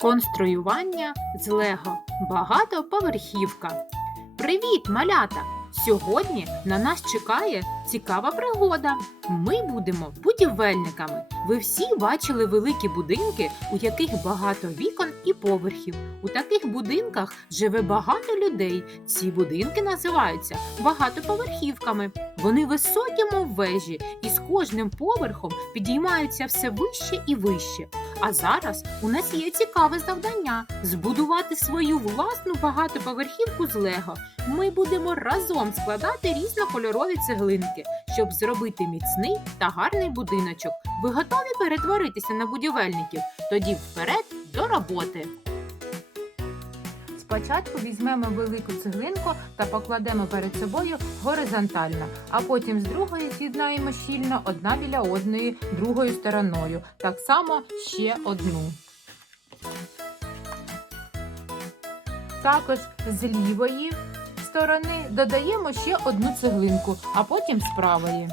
Конструювання з Лего. Багатоповерхівка. Привіт, малята! Сьогодні на нас чекає цікава пригода. Ми будемо будівельниками. Ви всі бачили великі будинки, у яких багато вікон і поверхів. У таких будинках живе багато людей. Ці будинки називаються багатоповерхівками. Вони високі, мов вежі, і з кожним поверхом підіймаються все вище і вище. А зараз у нас є цікаве завдання збудувати свою власну багатоповерхівку з Лего. Ми будемо разом складати різнокольорові цеглинки, щоб зробити міцний та гарний будиночок. Ви готові перетворитися на будівельників? Тоді вперед до роботи. Спочатку візьмемо велику цеглинку та покладемо перед собою горизонтально, а потім з другої з'єднаємо щільно одна біля одної другою стороною. Так само ще одну. Також з лівої сторони додаємо ще одну цеглинку, а потім з правої.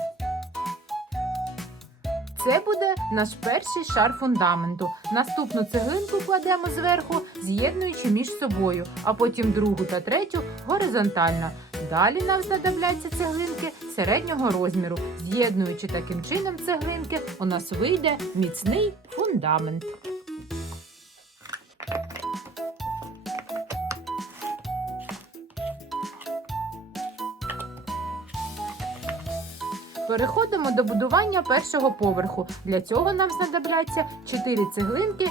Це буде наш перший шар фундаменту. Наступну цеглинку кладемо зверху, з'єднуючи між собою, а потім другу та третю горизонтально. Далі нам знадобляться цеглинки середнього розміру. З'єднуючи таким чином цеглинки, у нас вийде міцний фундамент. Переходимо до будування першого поверху. Для цього нам знадобляться 4 цеглинки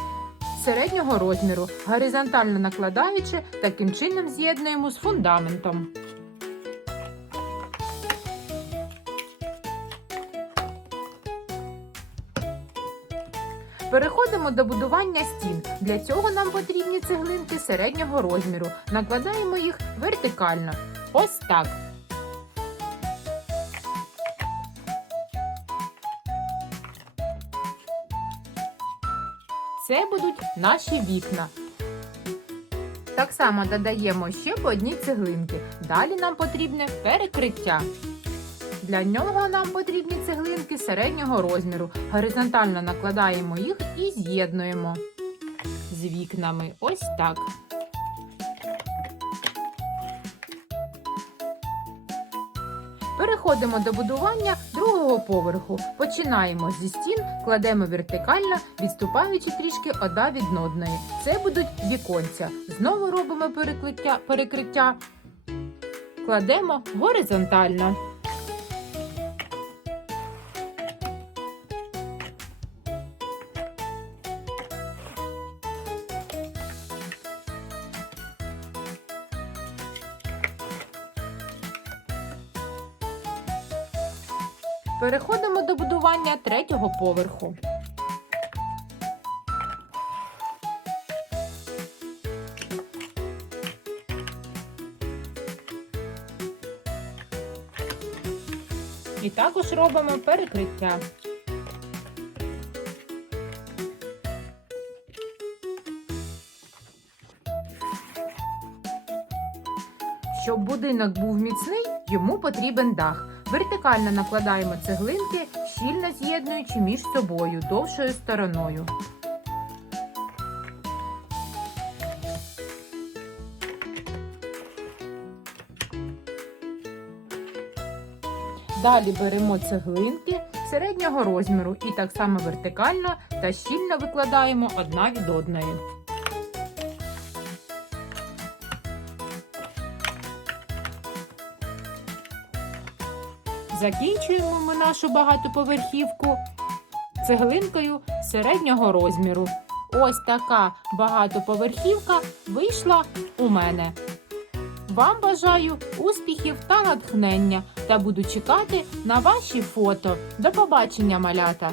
середнього розміру, горизонтально накладаючи, таким чином з'єднуємо з фундаментом. Переходимо до будування стін. Для цього нам потрібні цеглинки середнього розміру. Накладаємо їх вертикально. Ось так. Це будуть наші вікна. Так само додаємо ще по одній цеглинки. Далі нам потрібне перекриття. Для нього нам потрібні цеглинки середнього розміру. Горизонтально накладаємо їх і з'єднуємо з вікнами. Ось так. Переходимо до будування другого поверху. Починаємо зі стін, кладемо вертикально, відступаючи трішки одна від одної. Це будуть віконця. Знову робимо перекриття, перекриття. Кладемо горизонтально. Переходимо до будування третього поверху. І також робимо перекриття. Щоб будинок був міцний, йому потрібен дах. Вертикально накладаємо цеглинки, щільно з'єднуючи між собою довшою стороною. Далі беремо цеглинки середнього розміру і так само вертикально та щільно викладаємо одна від одної. Закінчуємо ми нашу багатоповерхівку цеглинкою середнього розміру. Ось така багатоповерхівка вийшла у мене. Вам бажаю успіхів та натхнення та буду чекати на ваші фото. До побачення, малята!